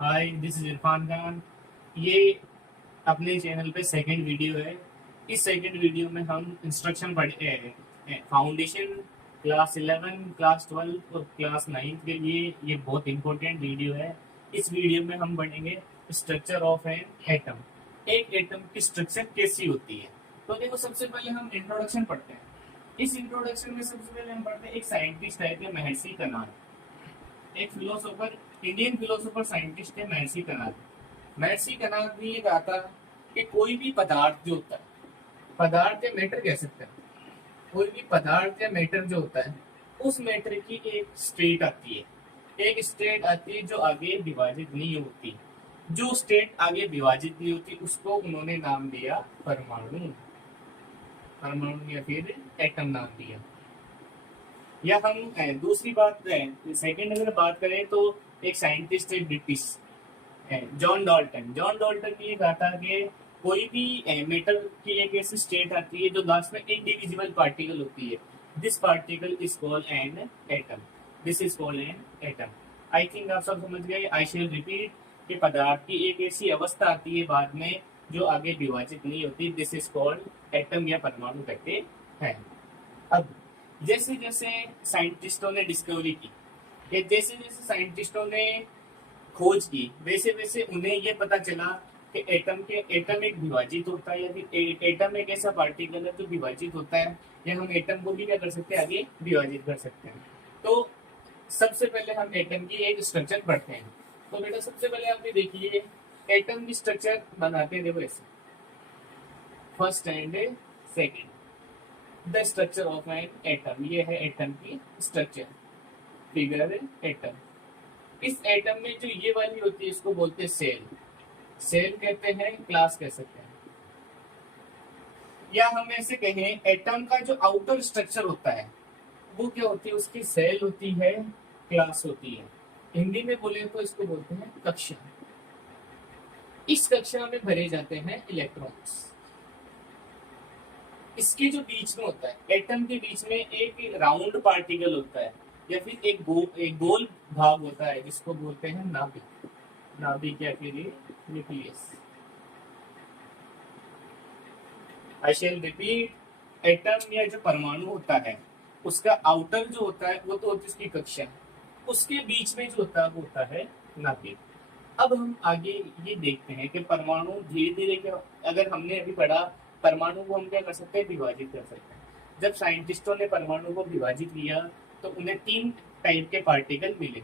Hi, this is Irfan Khan. ये अपने channel पे सेकंड वीडियो है। इस सेकंड वीडियो में हम इंस्ट्रक्शन पढ़े हैं फाउंडेशन क्लास 11, क्लास 12 और क्लास 9 के लिए। ये बहुत इंपॉर्टेंट वीडियो है। इस वीडियो में हम पढ़ेंगे स्ट्रक्चर ऑफ एन एटम। एक एटम की स्ट्रक्चर कैसी होती है। तो देखो, सबसे पहले हम इंट्रोडक्शन पढ़ते हैं। इस इंट्रोडक्शन में सबसे पहले हम पढ़ते हैं, एक साइंटिस्ट है थे महर्षि कनाड। एक फिलोसोफर, इंडियन फिलोसोफर साइंटिस्ट है महर्षि कनाड। महर्षि कनाड ने ये कहा था कि कोई भी पदार्थ जो होता है, पदार्थ या मैटर कह सकते हैं, कोई भी पदार्थ या मैटर जो होता है, उस मैटर की एक स्टेट आती है। एक स्टेट आती है जो आगे विभाजित नहीं होती। जो स्टेट आगे विभाजित नहीं होती उसको उन्होंने नाम दिया परमाणु। परमाणु या फिर एटम नाम दिया। या हम दूसरी बात सेकंड अगर बात करें तो एक साइंटिस्ट है British, John Dalton. John Dalton ने ये कहा था कि कोई भी मेटल की एक ऐसी स्टेट आती है जो लास्ट में इंडिविजुअल पार्टिकल होती है। This particle is called an atom. This is called an atom. I think आप सब समझ गए। आई शेल रिपीट कि पदार्थ की एक ऐसी अवस्था आती है बाद में जो आगे विभाजित नहीं होती। दिस इज कॉल्ड एटम या परमाणु कहते हैं। अब जैसे जैसे साइंटिस्टों ने डिस्कवरी की, जैसे जैसे साइंटिस्टों ने खोज की, वैसे वैसे उन्हें ये पता चला कि एटम एक विभाजित होता है, या फिर एटम एक ऐसा पार्टिकल है जो विभाजित होता है, या हम एटम को भी क्या कर सकते हैं, आगे विभाजित कर सकते हैं। तो सबसे पहले हम एटम की एक स्ट्रक्चर पढ़ते हैं। तो बेटा सबसे पहले आप ये देखिए, एटम की स्ट्रक्चर बनाते हैं। देखो ऐसे, first and second, the structure of an atom. ये है एटम की स्ट्रक्चर, फिगर एटम। इस एटम में जो ये वाली होती है इसको बोलते हैं सेल। सेल कहते हैं, क्लास कह सकते हैं। या हम ऐसे कहें, एटम का जो आउटर स्ट्रक्चर होता है वो क्या होती है, उसकी सेल होती है, क्लास होती है। हिंदी में बोले तो इसको बोलते हैं कक्षा। इस कक्षा में भरे जाते हैं इलेक्ट्रॉन्स। इसके जो बीच में होता है, एटम के बीच में एक राउंड पार्टिकल होता है, या फिर एक गोल भाग होता है जिसको बोलते हैं नाभिक। नाभिक या फिर nucleus. I shall repeat, atom या जो परमाणु होता है उसका आउटर जो होता है वो तो होती है उसकी कक्षा, उसके बीच में जो होता है वो होता है नाभिक। अब हम आगे ये देखते हैं कि परमाणु धीरे धीरे क्या, अगर हमने अभी पढ़ा परमाणु को हम क्या कर सकते हैं, विभाजित कर सकते हैं। जब साइंटिस्टों ने परमाणु को विभाजित किया तो उन्हें 3 टाइप के पार्टिकल मिले।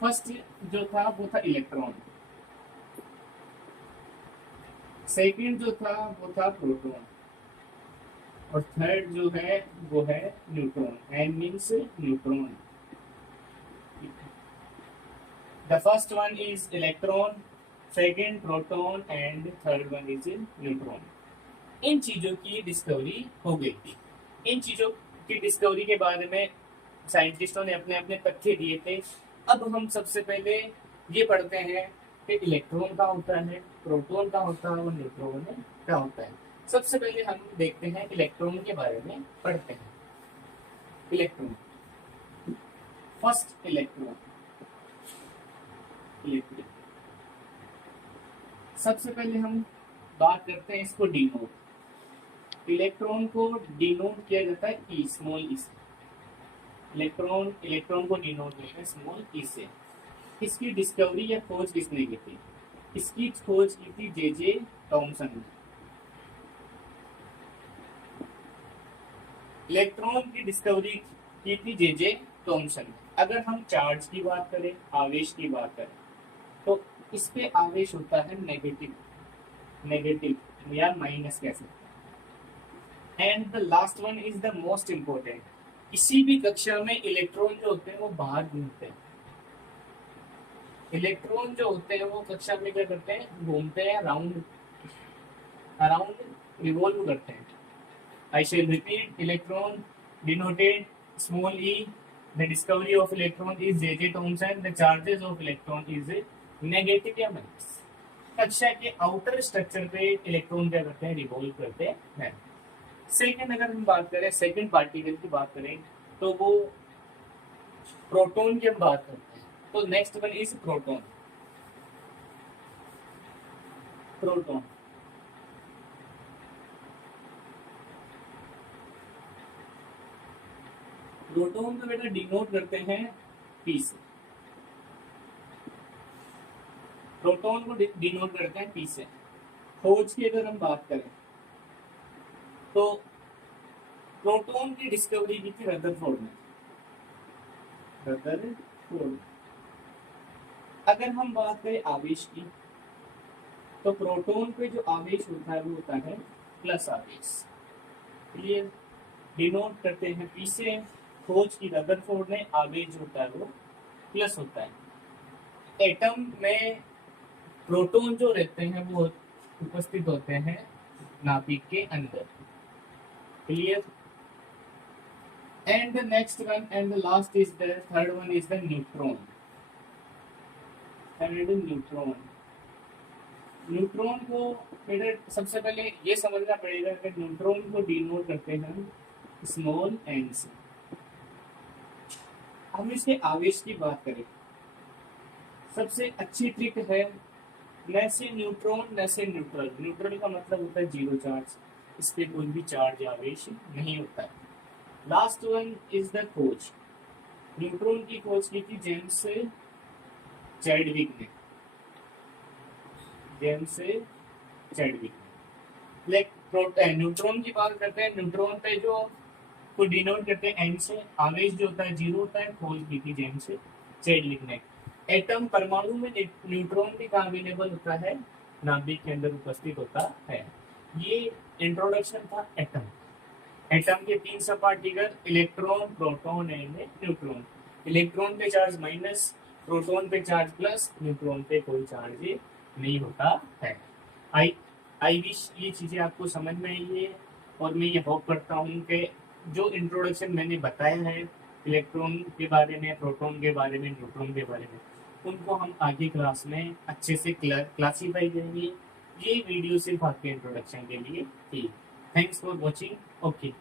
फर्स्ट जो था वो था इलेक्ट्रॉन, सेकंड जो था वो था प्रोटॉन, और थर्ड जो है वो है neutron. N means neutron. The first one is electron, second proton and third one is neutron. इन चीजों की डिस्कवरी हो गई थी। इन चीजों की डिस्कवरी के बारे में साइंटिस्टों ने अपने अपने तथ्य दिए थे। अब हम सबसे पहले ये पढ़ते हैं कि इलेक्ट्रॉन का होता है, प्रोटॉन का होता है और न्यूट्रॉन का होता है। सबसे पहले हम देखते हैं इलेक्ट्रॉन के बारे में पढ़ते हैं। Electron, first electron, electron. सबसे पहले हम बात करते हैं इसको डिनोट। इलेक्ट्रॉन को डिनोट किया जाता है ई, स्मॉल ई से। इलेक्ट्रॉन को डिनोट करते हैं स्मॉल ई से। इसकी डिस्कवरी या खोज किसने की थी? इसकी खोज की थी जे टॉमसन ने। इलेक्ट्रॉन की डिस्कवरी की थी जे टॉमसन ने। अगर हम चार्ज की बात करें, आवेश की बात करें, तो इस पे आवेश होता है नेगेटिव, नेगेटिव या माइनस कह सकते हैं। And the last one is the most important. किसी भी कक्षा में इलेक्ट्रॉन जो होते हैं वो बाहर घूमते हैं। इलेक्ट्रॉन जो होते हैं वो कक्षा में क्या करते हैं, घूमते हैं, राउंड अराउंड रिवॉल्व करते हैं। I shall repeat, electron denoted small E, the discovery of electron is J Thomson, the charges of electron is negative या माइनस। कक्षा के आउटर स्ट्रक्चर पे इलेक्ट्रॉन क्या करते हैं, रिवॉल्व करते हैं। सेकेंड अगर हम बात करें, सेकेंड पार्टिकल की बात करें तो वो प्रोटॉन की हम बात करते हैं। तो next one is proton. Proton, proton को बेटा डिनोट करते हैं पी से, प्रोटॉन को डिनोट करते हैं पी से। खोज की अगर हम बात करें तो प्रोटॉन की डिस्कवरी की थी रदरफोर्ड ने, रदरफोर्ड। अगर हम बात करें आवेश की तो प्रोटॉन पे जो आवेश होता है वो होता है प्लस आवेश, क्लियर, डिनोट करते हैं पी से। खोज की रदरफोर्ड ने, आवेश जो होता है वो प्लस होता है। एटम में प्रोटॉन जो रहते हैं वो उपस्थित होते हैं नाभिक के अंदर, clear. And next one and the last is the third one is the neutron, and neutron. Neutron को फिर सबसे पहले ये समझना पड़ेगा कि न्यूट्रॉन को डिनोट करते हैं स्मॉल एन से। हम इसके आवेश की बात करें, सबसे अच्छी ट्रिक है न से न्यूट्रॉन न से न्यूट्रल। न्यूट्रल का मतलब होता है जीरो चार्ज, इस पे कोई भी चार्ज आवेश नहीं होता है। लास्ट वन इज द खोज। न्यूट्रॉन की खोज की थी जेम्स चैडविक ने, जेम्स चैडविक ने। न्यूट्रॉन की बात करते हैं, न्यूट्रॉन पे जो को डिनोट करते हैं एन से, आवेश जो होता है जीरो होता है, खोज की थी जेम्स चैडविक ने। एटम परमाणु में न्यूट्रॉन भी कहाँ अवेलेबल होता है, नाभिक के अंदर उपस्थित होता है। ये इंट्रोडक्शन था एटम। एटम के तीन सपाटीकर, electron, proton and neutron. Electron पे चार्ज माइनस, प्रोटॉन पे चार्ज प्लस, न्यूट्रॉन पे कोई चार्ज नहीं होता है। आई विश ये चीजें आपको समझ में आई है, और मैं ये होप करता हूँ कि जो इंट्रोडक्शन मैंने बताया है इलेक्ट्रॉन के बारे में, प्रोटॉन के बारे में, न्यूट्रॉन के बारे में, उनको हम आगे क्लास में अच्छे से क्लासीफाई करेंगे। ये वीडियो सिर्फ आपके इंट्रोडक्शन के लिए थी। Thanks for watching. ओके।